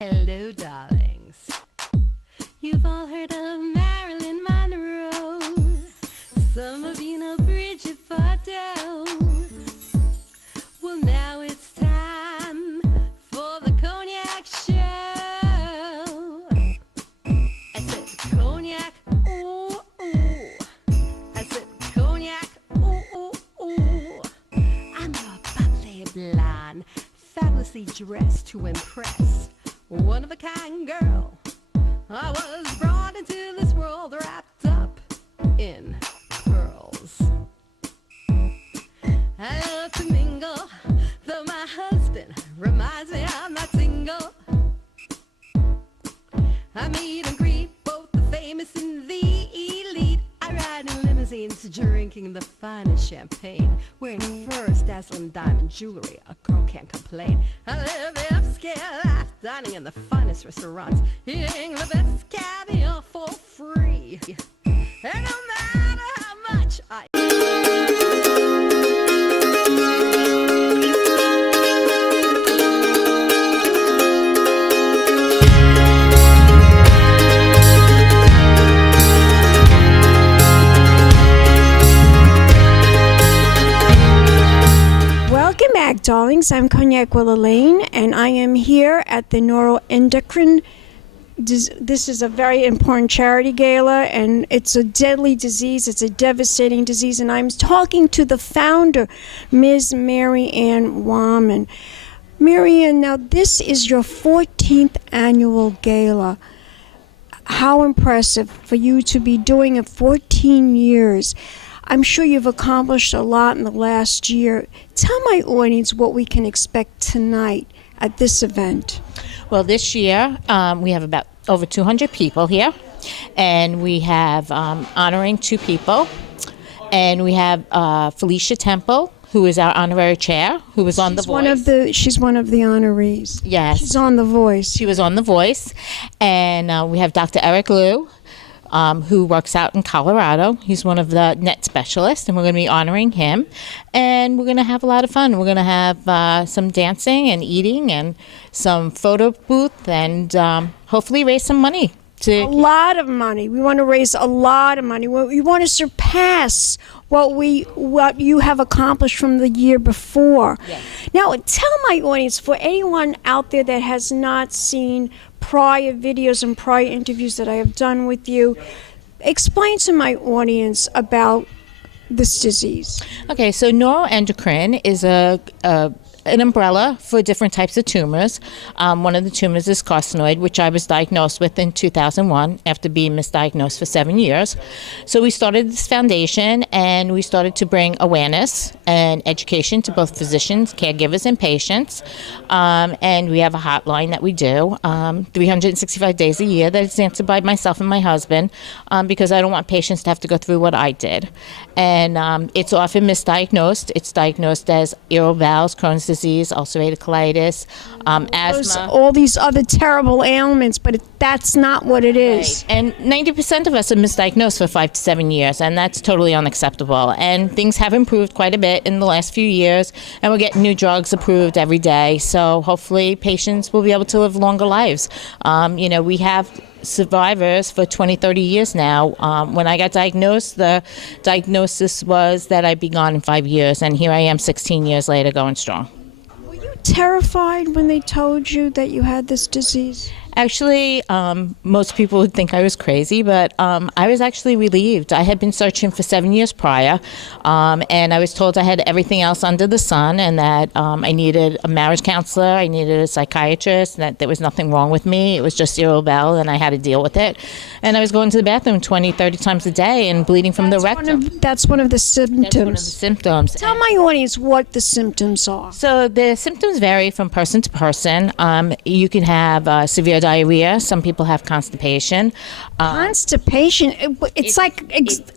Hello, darlings. You've all heard of Marilyn Monroe. Some of you know Bridget Bardot. Well, now it's time for the Cognac show. I said Cognac, ooh, ooh. I said Cognac, ooh, ooh, ooh. I'm a bubbly blonde, fabulously dressed to impress. One of a kind girl. I was brought into this world wrapped up in pearls. I love to mingle, though my husband reminds me I'm not single. I meet and greet both the famous and the elite. I ride in limousines, drinking the finest champagne, wearing furs, dazzling diamond jewelry. A girl can't complain. I live the upscale life, dining in the finest restaurants, eating the best caviar for free. And no matter how much I Welcome back, darlings. I'm Cognac Wellerlane, and I am here at the Neuroendocrine. This is a very important charity gala, and it's a deadly disease. It's a devastating disease, and I'm talking to the founder, Ms. MARYANN WAHMANN. MARYANN, now this is your 14th annual gala. How impressive for you to be doing it 14 years. I'm sure you've accomplished a lot in the last year. Tell my audience what we can expect tonight at this event. Well, this year we have about over 200 people here, and we have honoring two people, and we have Felicia Temple, who is our honorary chair, who was on The Voice. She's one of the honorees. Yes. She's on The Voice. She was on The Voice, and we have Dr. Eric Liu, who works out in Colorado. He's one of the NET specialists, and we're going to be honoring him. And we're going to have a lot of fun. We're going to have some dancing and eating and some photo booth and hopefully raise some money. A lot of money. We want to raise a lot of money. We want to surpass what you have accomplished from the year before. Yes. Now, tell my audience, for anyone out there that has not seen prior videos and prior interviews that I have done with you, explain to my audience about this disease. Okay, so neuroendocrine is an umbrella for different types of tumors. One of the tumors is carcinoid, which I was diagnosed with in 2001 after being misdiagnosed for 7 years. So we started this foundation, and we started to bring awareness and education to both physicians, caregivers, and patients. And we have a hotline that we do 365 days a year that is answered by myself and my husband, because I don't want patients to have to go through what I did. And it's often misdiagnosed. It's diagnosed as irritable bowel, Crohn's disease, ulcerative colitis, asthma. All these other terrible ailments, but that's not what it is. Right. And 90% of us are misdiagnosed for 5 to 7 years, and that's totally unacceptable. And things have improved quite a bit in the last few years, and we're getting new drugs approved every day. So hopefully patients will be able to live longer lives. We have survivors for 20, 30 years now. When I got diagnosed, the diagnosis was that I'd be gone in 5 years, and here I am 16 years later going strong. Were you terrified when they told you that you had this disease? Actually, most people would think I was crazy, but I was actually relieved. I had been searching for 7 years prior, and I was told I had everything else under the sun, and that I needed a marriage counselor, I needed a psychiatrist, and that there was nothing wrong with me. It was just irritable bowel, and I had to deal with it. And I was going to the bathroom 20, 30 times a day and bleeding from the rectum. That's one of the symptoms. That's one of the symptoms. Tell my audience what the symptoms are. So the symptoms vary from person to person. You can have severe diarrhea. Some people have constipation. Constipation, it's like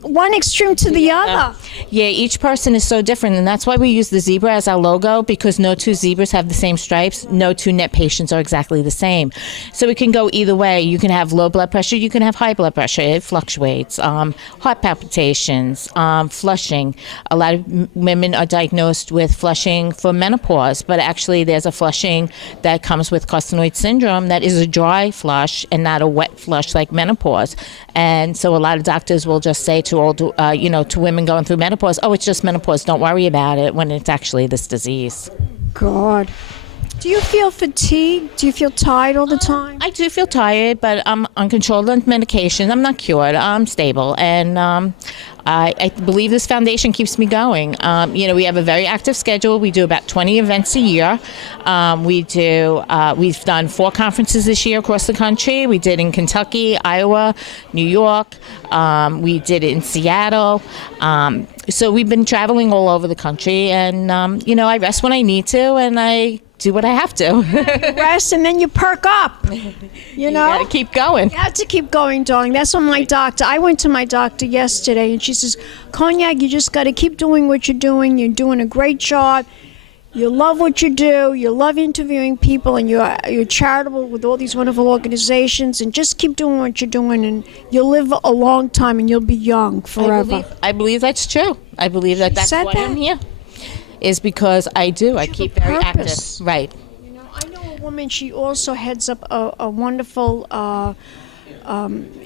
one extreme to the other. Yeah, each person is so different, and that's why we use the zebra as our logo, because no two zebras have the same stripes. No two NET patients are exactly the same. So it can go either way. You can have low blood pressure, you can have high blood pressure. It fluctuates. Heart palpitations, flushing. A lot of women are diagnosed with flushing for menopause, but actually there's a flushing that comes with carcinoid syndrome that is a dry flush and not a wet flush like menopause. And so a lot of doctors will just say to to women going through menopause, oh, it's just menopause, don't worry about it, when it's actually this disease. God. Do you feel fatigued? Do you feel tired all the time? I do feel tired, but I'm on controlled medication. I'm not cured. I'm stable, and I believe this foundation keeps me going. We have a very active schedule. We do about 20 events a year. We've done 4 conferences this year across the country. We did in Kentucky, Iowa, New York. We did it in Seattle. So we've been traveling all over the country, and I rest when I need to, and I do what I have to. You rest and then you perk up. You gotta keep going. You have to keep going, darling. That's what my doctor. I went to my doctor yesterday, and she says, Cognac, you just got to keep doing what you're doing. You're doing a great job. You love what you do. You love interviewing people, and you're charitable with all these wonderful organizations. And just keep doing what you're doing, and you'll live a long time, and you'll be young forever. I believe that's true. I believe that's why I'm here. Is because I do. I keep very active. Right. I know a woman, she also heads up a wonderful,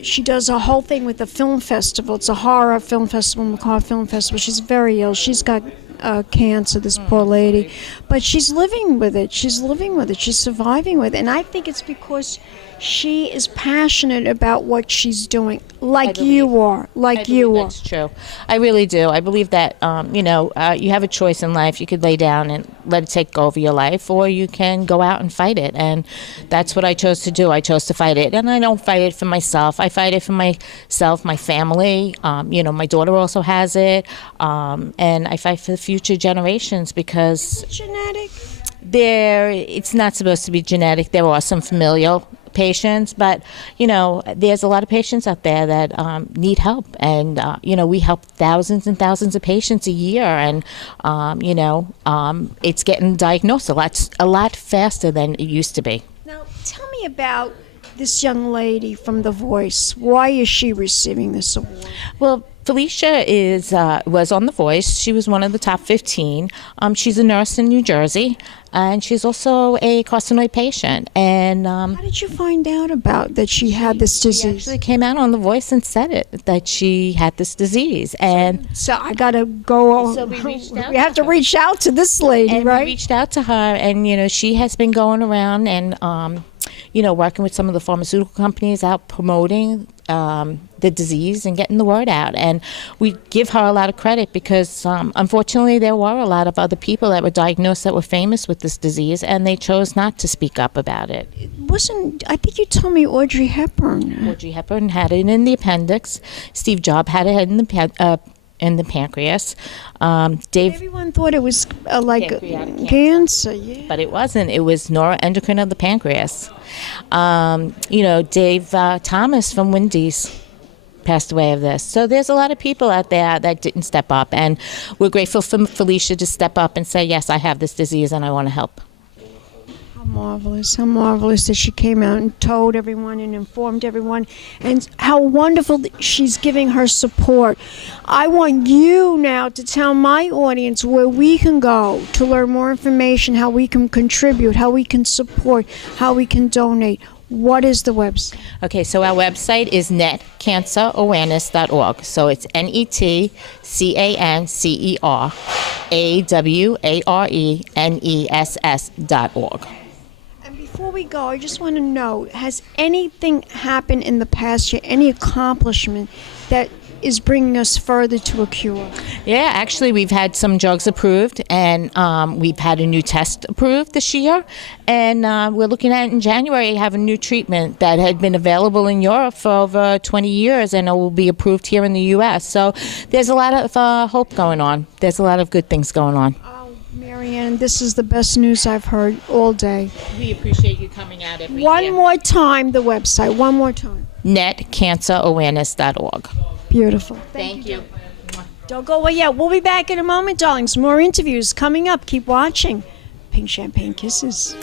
she does a whole thing with the film festival. It's a horror film festival, McCall Film Festival. She's very ill. She's got cancer, this poor lady. But she's living with it. She's surviving with it. And I think it's because she is passionate about what she's doing, like you are. That's true. I really do. I believe that, you have a choice in life. You could lay down and let it take over your life, or you can go out and fight it. And that's what I chose to do. I chose to fight it. And I don't fight it for myself. I fight it for myself, my family. My daughter also has it. And I fight for the future generations because... Is it genetic? It's not supposed to be genetic. There are some familial patients, but there's a lot of patients out there that need help, and we help thousands and thousands of patients a year, and it's getting diagnosed a lot faster than it used to be. Now, tell me about this young lady from The Voice. Why is she receiving this award? Well, Felicia was on The Voice. She was one of the top 15. She's a nurse in New Jersey, and she's also a carcinoid patient. And how did you find out about that she had this disease? She actually came out on The Voice and said it, that she had this disease. And so I got to go. So we have to reach out to this lady, and right? We reached out to her, and she has been going around and working with some of the pharmaceutical companies out promoting the disease and getting the word out. And we give her a lot of credit because unfortunately there were a lot of other people that were diagnosed that were famous with this disease, and they chose not to speak up about it. I think you told me Audrey Hepburn. Audrey Hepburn had it in the appendix. Steve Jobs had it in the pancreas. Everyone thought it was like cancer, yeah. But it wasn't. It was neuroendocrine of the pancreas. Dave Thomas from Wendy's passed away of this. So there's a lot of people out there that didn't step up, and we're grateful for Felicia to step up and say, yes, I have this disease and I want to help. How marvelous that she came out and told everyone and informed everyone, and how wonderful that she's giving her support. I want you now to tell my audience where we can go to learn more information, how we can contribute, how we can support, how we can donate. What is the website? Okay, so our website is netcancerawareness.org. So it's netcancerAwareness.org. Before we go, I just want to know, has anything happened in the past year, any accomplishment that is bringing us further to a cure? Yeah, actually, we've had some drugs approved, and we've had a new test approved this year, and we're looking at in January have a new treatment that had been available in Europe for over 20 years, and it will be approved here in the U.S. So there's a lot of hope going on. There's a lot of good things going on. MARYANN, this is the best news I've heard all day. We appreciate you coming out every One year. more time, the website. One more time. netcancerawareness.org. Beautiful. Thank you. Don't go away yet. We'll be back in a moment, darlings. More interviews coming up. Keep watching. Pink Champagne Kisses.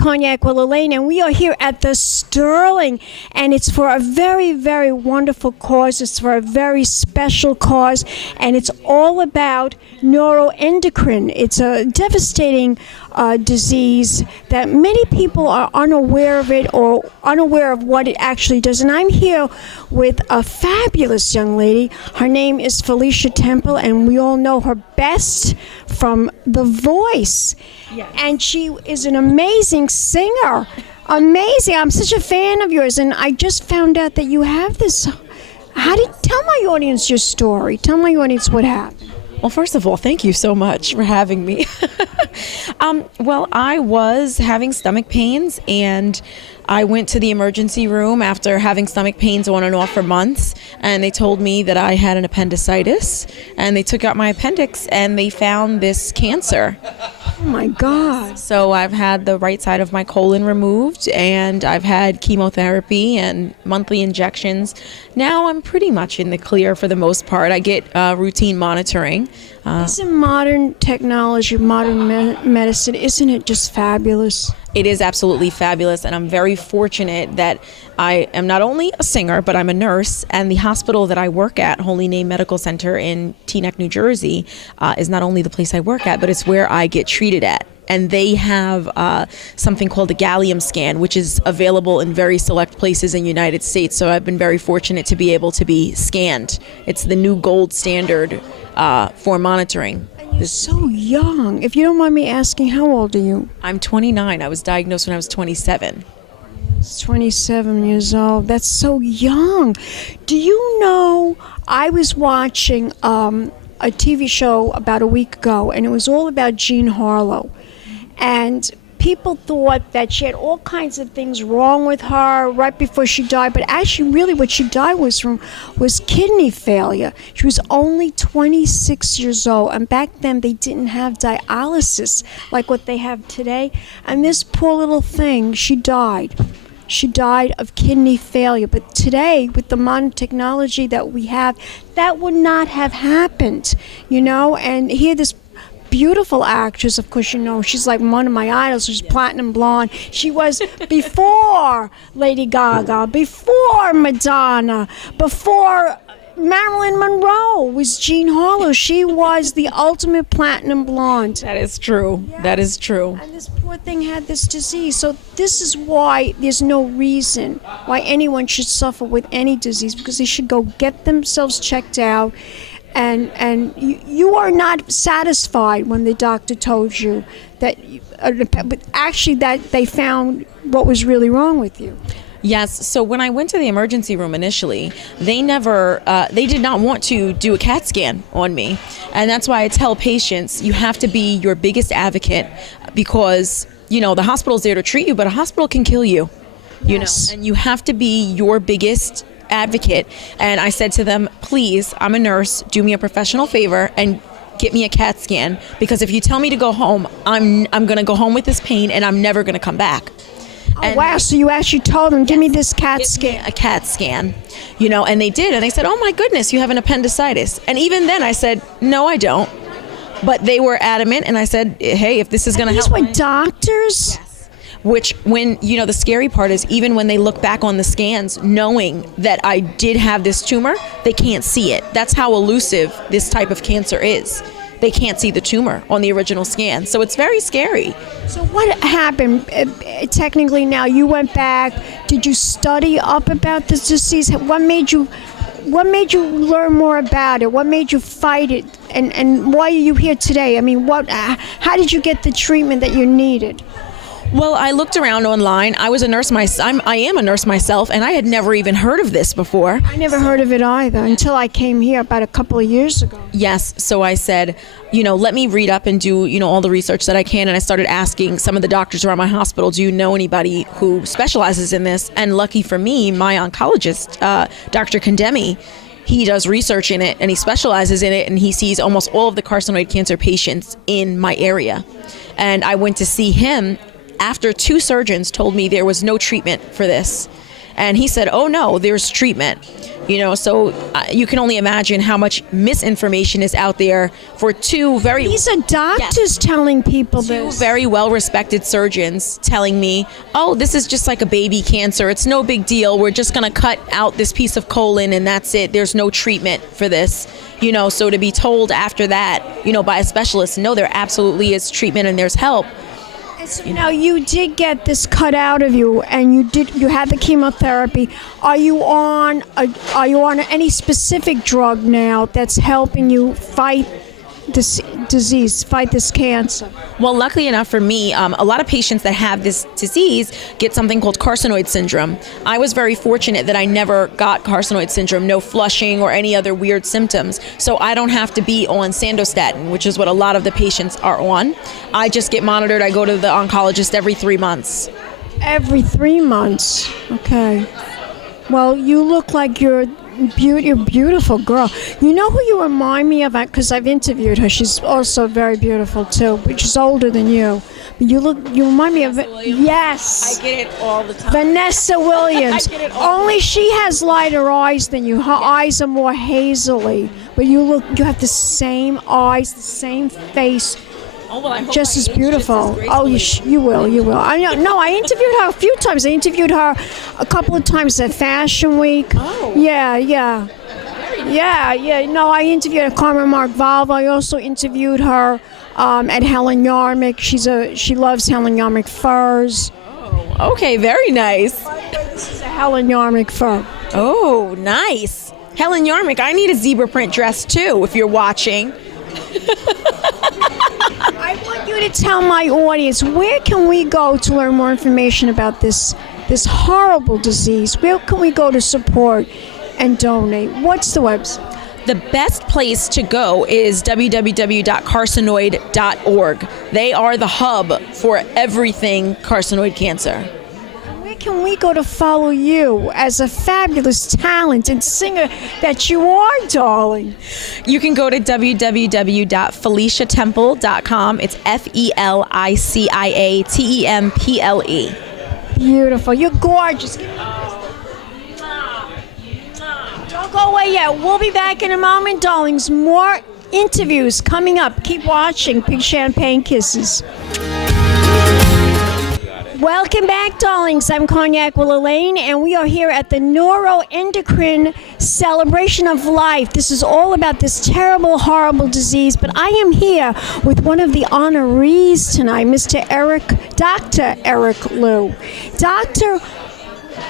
Cognac Wellerlane, and we are here at the Sterling, and it's for a very, very wonderful cause. It's for a very special cause, and it's all about neuroendocrine. It's a devastating disease that many people are unaware of it or unaware of what it actually does. And I'm here with a fabulous young lady. Her name is Felicia Temple, and we all know her best from The Voice. Yes. And she is an amazing singer. Amazing. I'm such a fan of yours, and I just found out that you have this. Tell my audience your story. Tell my audience what happened. Well, first of all, thank you so much for having me. Well, I was having stomach pains, and I went to the emergency room after having stomach pains on and off for months, and they told me that I had an appendicitis, and they took out my appendix, and they found this cancer. Oh my God. So I've had the right side of my colon removed, and I've had chemotherapy and monthly injections. Now I'm pretty much in the clear for the most part. I get routine monitoring. Isn't modern technology, modern medicine, isn't it just fabulous? It is absolutely fabulous, and I'm very fortunate that I am not only a singer, but I'm a nurse, and the hospital that I work at, Holy Name Medical Center in Teaneck, New Jersey, is not only the place I work at, but it's where I get treated at. And they have something called a gallium scan, which is available in very select places in the United States. So I've been very fortunate to be able to be scanned. It's the new gold standard for monitoring. You're so young. If you don't mind me asking, how old are you? I'm 29. I was diagnosed when I was 27. It's 27 years old. That's so young. Do you know, I was watching a TV show about a week ago, and it was all about Jean Harlow. And people thought that she had all kinds of things wrong with her right before she died, but actually really what she died from was kidney failure. She was only 26 years old, and back then they didn't have dialysis like what they have today. And this poor little thing, she died. She died of kidney failure. But today, with the modern technology that we have, that would not have happened, you know? And here this beautiful actress, of course, you know, she's like one of my idols. She's platinum blonde. She was before Lady Gaga, before Madonna, before Marilyn Monroe was Jean Harlow. She was the ultimate platinum blonde. That is true. Yes. That is true. And this poor thing had this disease. So this is why there's no reason why anyone should suffer with any disease, because they should go get themselves checked out. And you are not satisfied when the doctor told you that, but actually that they found what was really wrong with you. Yes. So when I went to the emergency room initially, they did not want to do a CAT scan on me. And that's why I tell patients, you have to be your biggest advocate, because, you know, the hospital's there to treat you, but a hospital can kill you, you know, and you have to be your biggest advocate. And I said to them, please, I'm a nurse, do me a professional favor and get me a CAT scan, because if you tell me to go home, I'm going to go home with this pain and I'm never going to come back. Oh, wow, so you actually told them, give me this CAT scan. A CAT scan, you know, and they did. And they said, oh my goodness, you have an appendicitis. And even then I said, no, I don't. But they were adamant, and I said, hey, if this is going to help. These were doctors? Yes. Which, when, you know, the scary part is, even when they look back on the scans, knowing that I did have this tumor, they can't see it. That's how elusive this type of cancer is. They can't see the tumor on the original scan. So it's very scary. So what happened? Technically now, you went back. Did you study up about this disease? What made you learn more about it? What made you fight it? And why are you here today? I mean, how did you get the treatment that you needed? Well, I looked around online. I was a nurse myself. I am a nurse myself, and I had never even heard of this before. I never heard of it either until I came here about a couple of years ago. Yes. So I said, you know, let me read up and do, you know, all the research that I can. And I started asking some of the doctors around my hospital, do you know anybody who specializes in this? And lucky for me, my oncologist, Dr. Condemi, he does research in it and he specializes in it, and he sees almost all of the carcinoid cancer patients in my area. And I went to see him after two surgeons told me there was no treatment for this. And he said, oh no, there's treatment. So you can only imagine how much misinformation is out there for These are doctors telling people two this. very well-respected surgeons telling me, oh, this is just like a baby cancer. It's no big deal. We're just going to cut out this piece of colon and that's it. There's no treatment for this. So to be told after that, by a specialist, no, there absolutely is treatment and there's help. Now you did get this cut out of you, and you had the chemotherapy. Are you on any specific drug now that's helping you fight this disease, fight this cancer? Well, luckily enough for me, a lot of patients that have this disease get something called carcinoid syndrome. I was very fortunate that I never got carcinoid syndrome, no flushing or any other weird symptoms. So I don't have to be on sandostatin, which is what a lot of the patients are on. I just get monitored. I go to the oncologist every 3 months. Every 3 months. Okay. Well, you look like you're a beautiful girl. You know who you remind me of? Because I've interviewed her. She's also very beautiful too, but she's older than you. But you remind me of it. Yes. I get it all the time. Vanessa Williams. I get it all Only she has lighter eyes than you. Her eyes are more hazily, but you have the same eyes, the same face. Oh, well, I hope just I as age beautiful. just as Oh, gracefully. you will. I know. No, I interviewed her a few times. I interviewed her a couple of times at Fashion Week. Oh. Yeah. No, I interviewed her at Carmen Mark Valve. I also interviewed her at Helen Yarmick. She loves Helen Yarmick furs. Oh, okay, very nice. This is a Helen Yarmick fur. Oh, nice. Helen Yarmick, I need a zebra print dress too, if you're watching. I want you to tell my audience, where can we go to learn more information about this horrible disease? Where can we go to support and donate? What's the website? The best place to go is www.carcinoid.org. They are the hub for everything carcinoid cancer. Where can we go to follow you as a fabulous talent and singer that you are, darling? You can go to www.FeliciaTemple.com. It's FELICIATEMPLE. Beautiful. You're gorgeous. Don't go away yet. We'll be back in a moment, darlings. More interviews coming up. Keep watching. Big champagne kisses. Welcome back, darlings. I'm Cognac Wellerlane, and we are here at the Neuroendocrine Celebration of Life. This is all about this terrible, horrible disease, but I am here with one of the honorees tonight, Dr. Eric Liu. Doctor,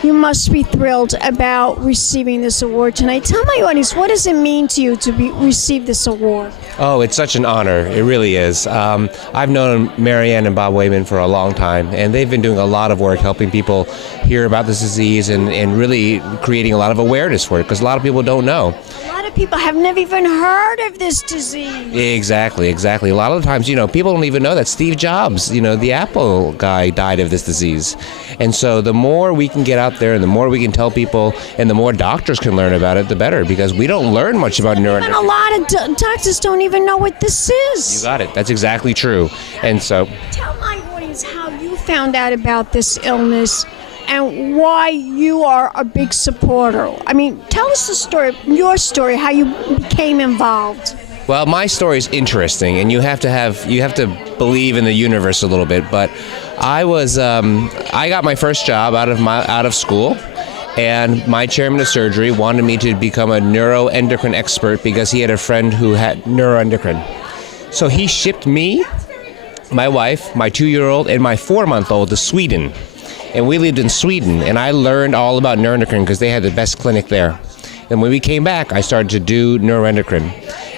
you must be thrilled about receiving this award tonight. Tell my audience, what does it mean to you to receive this award? Oh, it's such an honor. It really is. I've known MARYANN and Bob WAHMANN for a long time, and they've been doing a lot of work helping people hear about this disease and really creating a lot of awareness for it, because a lot of people don't know. A lot of people have never even heard of this disease. Exactly. A lot of the times, people don't even know that Steve Jobs, the Apple guy, died of this disease. And so the more we can get out there and the more we can tell people and the more doctors can learn about it, the better, because we don't learn much about neuroendocrine. And a lot of doctors don't even know what this is. You got it. That's exactly true. And so tell my audience how you found out about this illness and why you are a big supporter. I mean, tell us the story, your story, how you became involved. Well, my story is interesting, and you have to believe in the universe a little bit. But I got my first job out of school, and my chairman of surgery wanted me to become a neuroendocrine expert because he had a friend who had neuroendocrine. So he shipped me, my wife, my 2-year-old, and my 4-month-old to Sweden. And we lived in Sweden, and I learned all about neuroendocrine because they had the best clinic there. And when we came back, I started to do neuroendocrine.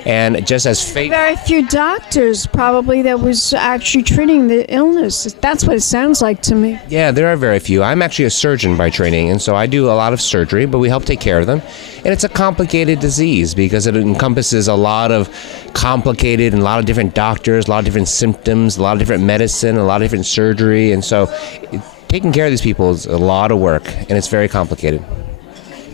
And just as fate... Very few doctors probably that was actually treating the illness. That's what it sounds like to me. Yeah, there are very few. I'm actually a surgeon by training, and so I do a lot of surgery, but we help take care of them. And it's a complicated disease because it encompasses a lot of complicated and a lot of different doctors, a lot of different symptoms, a lot of different medicine, a lot of different surgery. And so taking care of these people is a lot of work, and it's very complicated.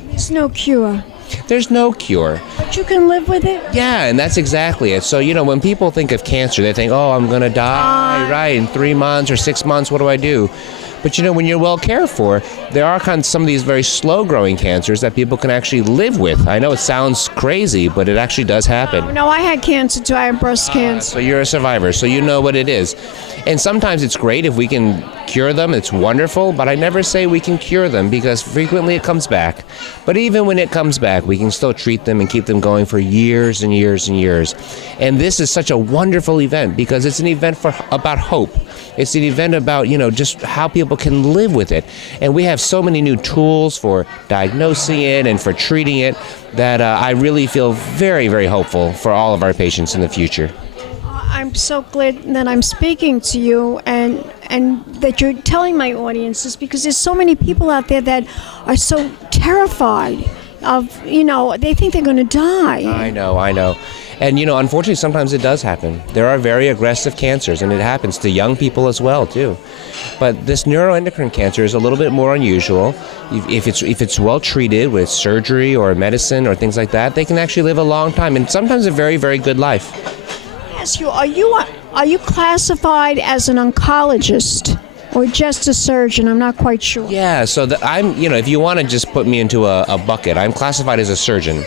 There's no cure. There's no cure. But you can live with it? Yeah, and that's exactly it. So, when people think of cancer, they think, oh, I'm going to die, right, in 3 months or 6 months, what do I do? But when you're well cared for, there are some of these very slow-growing cancers that people can actually live with. I know it sounds crazy, but it actually does happen. No, I had cancer too. I had breast cancer. So you're a survivor, so you know what it is. And sometimes it's great if we can cure them, it's wonderful, but I never say we can cure them because frequently it comes back. But even when it comes back, we can still treat them and keep them going for years and years and years. And this is such a wonderful event because it's an event about hope. It's an event about, just how people can live with it. And we have so many new tools for diagnosing it and for treating it that I really feel very, very hopeful for all of our patients in the future. I'm so glad that I'm speaking to you and that you're telling my audiences, because there's so many people out there that are so terrified of, they think they're going to die. I know. And, unfortunately, sometimes it does happen. There are very aggressive cancers, and it happens to young people as well, too. But this neuroendocrine cancer is a little bit more unusual. If it's well treated with surgery or medicine or things like that, they can actually live a long time, and sometimes a very, very good life. Ask you, are you classified as an oncologist or just a surgeon? I'm not quite sure. Yeah, so I'm, if you want to just put me into a bucket, I'm classified as a surgeon.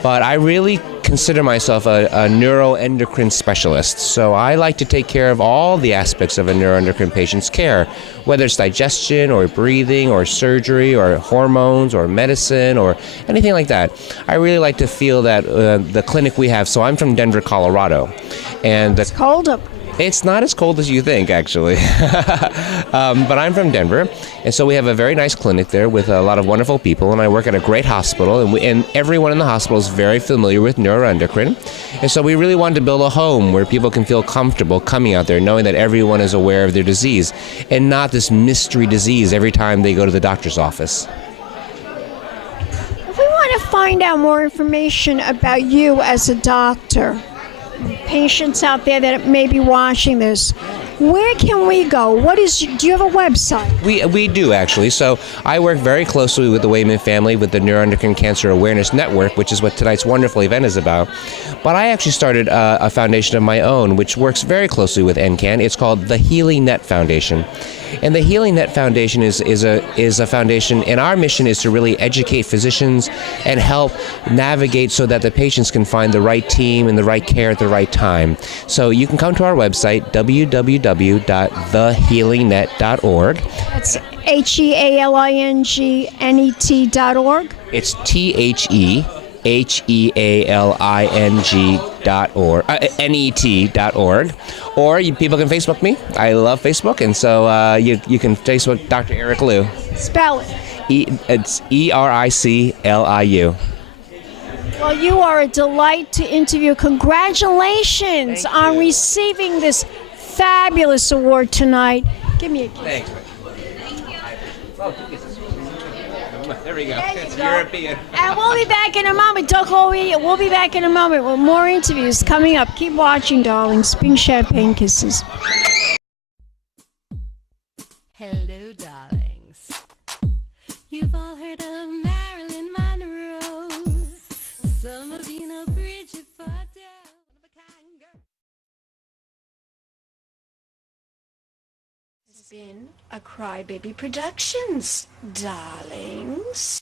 But I really consider myself a neuroendocrine specialist. So I like to take care of all the aspects of a neuroendocrine patient's care, whether it's digestion or breathing or surgery or hormones or medicine or anything like that. I really like to feel that the clinic we have, so I'm from Denver, Colorado. And It's cold up. It's not as cold as you think, actually. But I'm from Denver, and so we have a very nice clinic there with a lot of wonderful people, and I work at a great hospital, and everyone in the hospital is very familiar with neuroendocrine. And so we really wanted to build a home where people can feel comfortable coming out there, knowing that everyone is aware of their disease, and not this mystery disease every time they go to the doctor's office. If we want to find out more information about you as a doctor, patients out there that may be watching this, where can we go? Do you have a website? We do, actually. So I work very closely with the WAHMANN family, with the Neuroendocrine Cancer Awareness Network, which is what tonight's wonderful event is about. But I actually started a foundation of my own, which works very closely with NCAN. It's called the Healing Net Foundation. And the Healing Net Foundation is a foundation, and our mission is to really educate physicians and help navigate so that the patients can find the right team and the right care at the right time. So you can come to our website, www.thehealingnet.org. That's HEALINGNET.org. It's THEHEALING.org, NET.org. Or people can Facebook me. I love Facebook, and so you can Facebook Dr. Eric Liu. Spell it. It's ERICLIU. Well, you are a delight to interview. Congratulations on receiving this fabulous award tonight. Give me a kiss. Thanks. There we go. It's go. European. And we'll be back in a moment. Don't go away. We'll be back in a moment with more interviews coming up. Keep watching, darlings. Pink champagne kisses. Hello, darlings. You've all heard of Marilyn Monroe. Some of you know Bridget Fordell. It's been a Crybaby Productions, darlings.